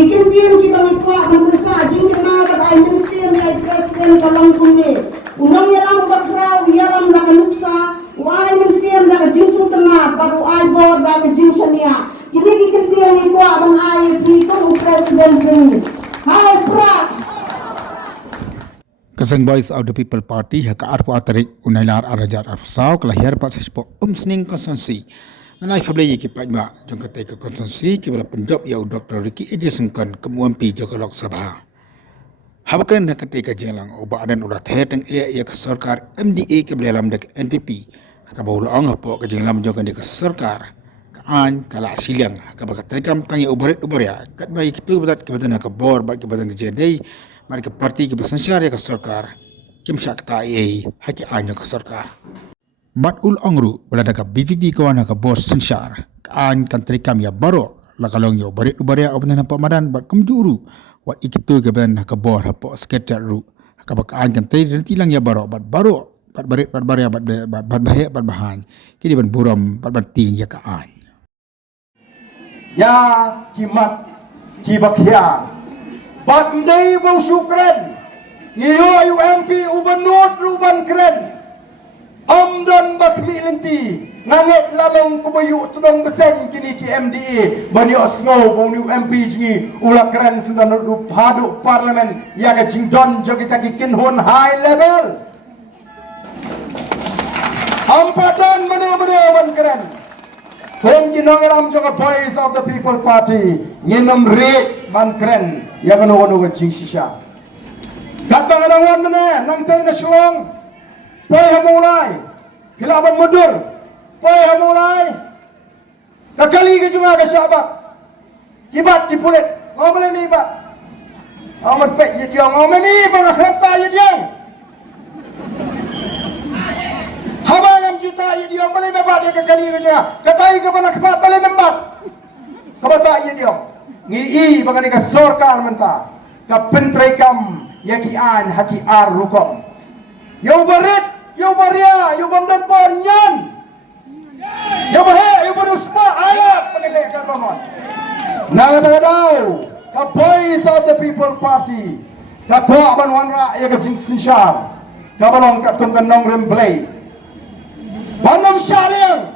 Kikin din kita ngikwa mentersa jing kena kat ayin sen ya presiden kalang kunni. Unang yalang bakraw yalang dak luksa, wai men dak jing sung tengah baru ai bor dak jing sania. Kini kikin din ngikwa bang ai itu presiden jing. Hai pra Kasang Voice of the People Party haka arpo atarik unailar arajar arsaw kelahir pat sespo umsning konsensi. Nanai kable ki pajma jong kate ke konsensi ki bala Punjab ya Dr. Ricky Ejisengkan kemuampi Joko Lok Sabha. Habakan na kate ka jelang oba adan urat heteng ya ke sarkar MDA ke belam dek NPP haka baul ong hapo ke jelang jong ke sarkar ka an kala siliang haka bakat rekam tangi ubarit ubarya kat bai kitu batat ke badana ka bor ba ke badan ke jedai mari ke parti ke bersensyar ke sarkar kim syakta ai haki anya ke sarkar. Bat ul angru belada ka BVP kawana ka bos sensyar kaan kantri kam ya baro lakalong yo barit ubaria obna pamadan bat kumjuru wat ikitu ke ben ka bor hapo skater ru ka bakaan kantri rentilang ya baro bat barit bat baria bat bahaya bat bahan kini ban buram bat ting ya kaan ya kimat kibakhya bat ndai bo syukran ngiyo UMP ubanut ruban keren Amdan bakmi lenti nangit lalong kubayu tudong besen kini ki MDA bani osngo boni UMP jingi ula keren sundan du padu parlimen ya ka jingdon jogi taki kinhon high level ampadan mana ban keren Hong kinong elam joga Voice of the People Party nginam re ban keren ya kanu jing shisha katang alawan mana nang tay na syong Poi hamulai, hilaban mundur. Poi hamulai, kakali ke juga ke syabak. Kibat dipulit, ngomel ni bat. Amat pek yediang, ngomel ni bang khemta yediang. Hama 6 juta yediang boleh membat dia kakali ke juga. Katai ke bang khemta boleh membat. Kabata yediang. Ngi bang ni ke sarkar menta. Ka pentrekam yakian haki ar rukom. Yo barit Yo Maria, yo Bandan Banyan. Yo Bahe, yo Barusma, ayat penilai kataman. Nangadau, ka Voice of the People Party, ka Kwa Banwanra, ya ka Jing Sinshar, ka Balong ka Tungkan Nong Remblay. Banam Syaliang,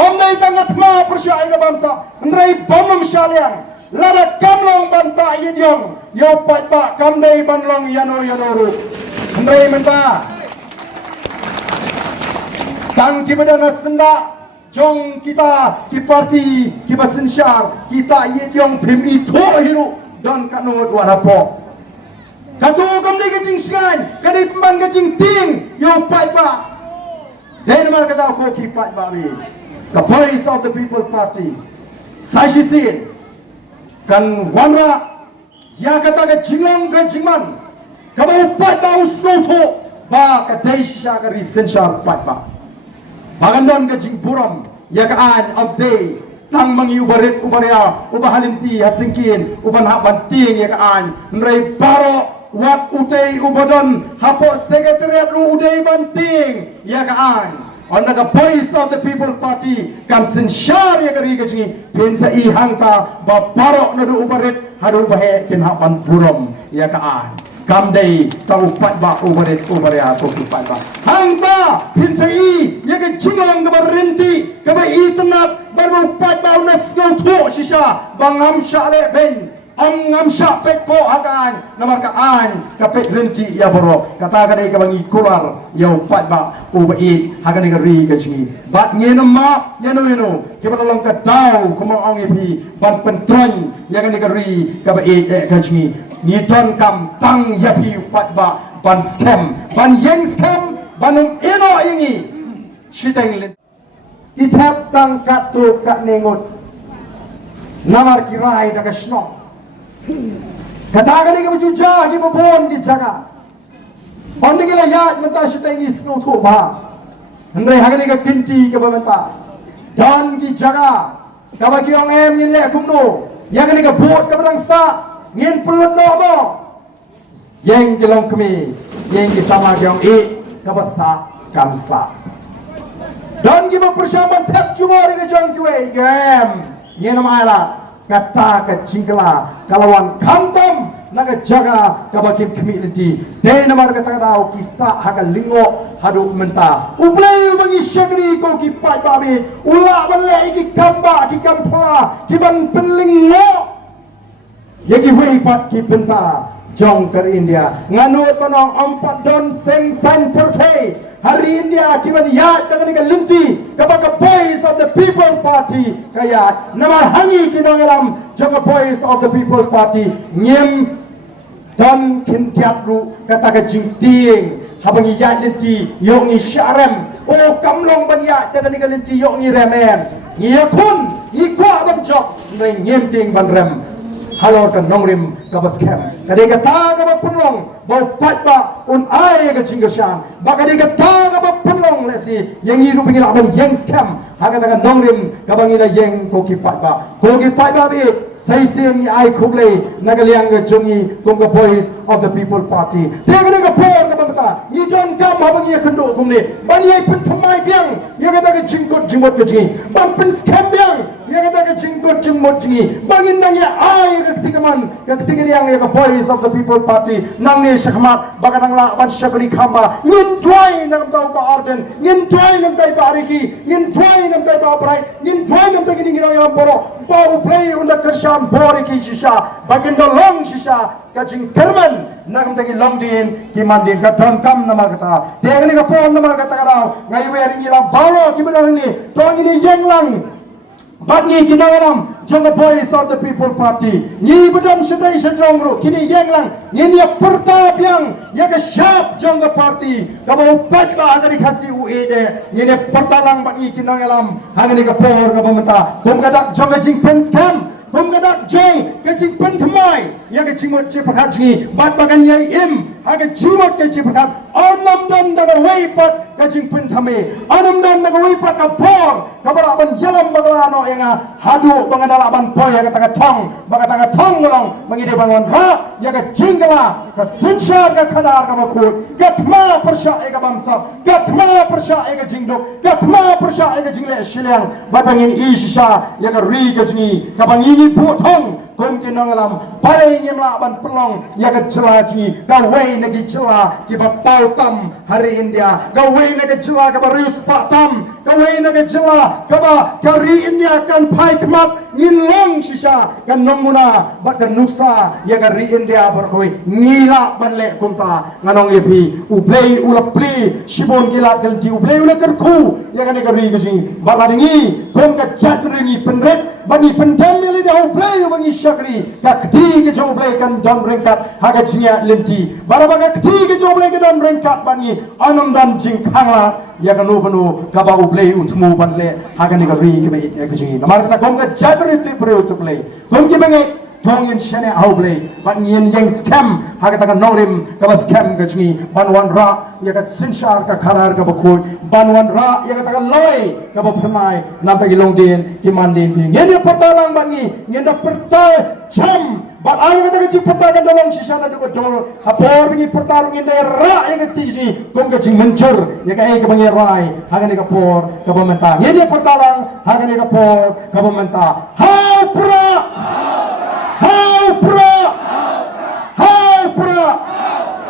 Amnai Tangat Ma Persyai ka bangsa, Ndrai Banam Syaliang, Lada Kamlong Banta Yidyong, yo Patpa Kamdai Banlong Yano Yanoru. Ndrai Menta, Tang kita nak senda, jong kita parti kita sensyar, kita yediong pim itu hiru dan kanu dua rapo. Katu kamdi kecing skan, kadi pemban kecing ting, yo pai ba. Dan mar kata ko ki pai ba ni. The Voice of the People Party. Sashi sin kan wanra ya kata ke jinglang ke jingman. Kabau pai ba usno tho ba ka deisha ka risensyar pai ba. Bagandan ka jing buram ya ka an update tang mangi ubarit ubarya ubahalimti hasingkin uban habanting ya ka an nrai baro wat utei ubadan hapo sekretariat udei banting ya ka an onda ka Voice of the People Party kan sensyar ya ka ri ka jing pensa i hangta ba baro na du ubarit hadu bahe kin hapan buram ya ka an Kamdai tahu pat ba ubarit ubarya ko pat ba hangta pinsai ya ke jingang ke berhenti ke itnap baru pat ba unas ngau tho shisha bangam syale ben ngam sya pet ko akan namar ka an ka pet renti ya boro kata ka dai ka bangi kular ya pat ba ubai hagan ka ri ka jingi bat ngenam ma ya no ke balong ka dau kuma ong pi ban pentron ya kan ka ri ka bai ka jingi ni ton kam tang yapi pat ba ban scam ban yen scam banum eno ingi shiteng lin kitap tang katu kat nengut namar kirai da kasno kata ka ni ka bujuja di babon di jaga on di gila yat menta shiteng isno tho ba ndai hagani ka kinti ka bamenta dan di jaga ka ba kiong em ni le kumno ya ka ni ka bot ka badang sa ngin pelondo mo yang kilong kami yang kisama kiong kabasa kamsa dan kita persiapan tap cuma dengan jang kue gem ngin nama ala kata ke cingkala kalawan kantam naga jaga kabakim community de namar kata kau kisah haga lingo hadu menta ublay bangi syagri ko ki pai babi ula balai ki kamba ki kampla ki ban penlingo yagi wei pat ki penta jong ke India nganut panong 4 don seng san perke hari India kiban ya dengan ke linti kabaka boys of the people party kaya namar hangi kinongelam jong boys of the people party nyem dan kintiap ru kata ke jing tieng habangi ya linti yongi syarem o kamlong ban ya dengan ke linti yongi remen ngia kun ikwa ban jok nyem tieng ban rem halo kan nongrim kabas kem kadega ta ka punong bau pat ba un ai ka cinggasang ba kadega ta ka punong lesi yang iru pengila ban yang scam haga ta nongrim kabangina yang koki pat ba bi saisen ni ai khuble nagaliang ga jongi kongga boys of the people party tegane ka por ka bata ni don kam habangi ya kendo kumne bani ai pun thamai piang ya ga ta ka jingkot jingmot ka jingi ban pun scam piang ya ga ta ka jingkot jingmot jingi bangin nang ya ai ka tikaman ka tikani yang ya ka boys of the people party nang ne shakmat baganang la ban shakri khamba nin twai nang tau ba arden nin twai nang tai ba ariki nin twai nang tai ba brai nin twai nang tai ngi ngi boro bau play unda kersham boriki shisha bagindo long shisha kajing terman nang tai long din ki mandin ka don kam namar kata tegni ka pon namar kata karau ngai weri ni la balo ki benar ni tong ini yenglang Bagi kita dalam jangka boys of the people party ni bedam sedai sejongru kini yang lang ni ya pertap yang ya ke syap jangka party kabau pat ka dari kasih UE de ni pertalang bagi kita dalam hangani ka por ka pemeta kum kadak jangka jing pen scam kum kadak jeng ke jing pen thamai ya ke jingmot je pakhat ji bat bagan yai im ha ke jingmot ke ji pakhat anam dam da wei pat ka jing pen thame anam dam da wei pat ka por kabara ban jalam baglano yang hadu bangadala ban poy yang kata thong bagatanga thong ngolong mangide bangon ha ya ka jingala ka sincha ka khadar ka bakut gatma persha ega bangsa gatma persha ega jingdok gatma persha ega jingle shilang batangin isha ya ka ri ka jingi ka bangini pu thong kom ki nangalam pare nyemla ban pelong ya ka jelaji ka wei nagi jela ki ba pautam hari India ka wei nagi jela ka ba rius patam ka wei nagi jela ka ba kari India kan pai kemat ngin long shisha kan nomuna bat kan nusa ya kari India berkoi ngila banle kumta nganong yepi uplay ulapli shibon gila kanti uplay ulakerku ya kan kari kasi baladingi kom ka jatringi penret bani pentamili dah uplay bangi syakri ka ketiga jom uplay kan dan berengkat haga jinya lenti barabaga ketiga jom uplay kan dan berengkat bani anam dan jingkangla ya kan nu kaba uplay untmu banle haga ni kari ke mai ya kajingi namar kata kom ka jatri tu uplay kom ki bangi tongin shane aublay ban yen yang scam haga taka norim ka scam ka jingi banwan ra ya ka sinshar ka kharar ka bakoi banwan ra ya ka taka loi ka ba phamai nam ta gilong din kimandin din yen pertalang bangi yen da perta jam bat ay ka taka ji pertagan dalam shisana du ko dol hapor bingi pertarung yen da ra ya ka tiji kom ka jing mencer ya ka ay ka bangi rai haga ni ka por ka ba menta yen pertalang haga ni ka por ka ba menta ha pra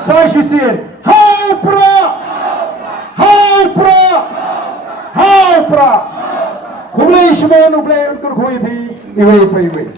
Saya sisir, Haupra, Kulai semua nublai untuk kau ini, iwe.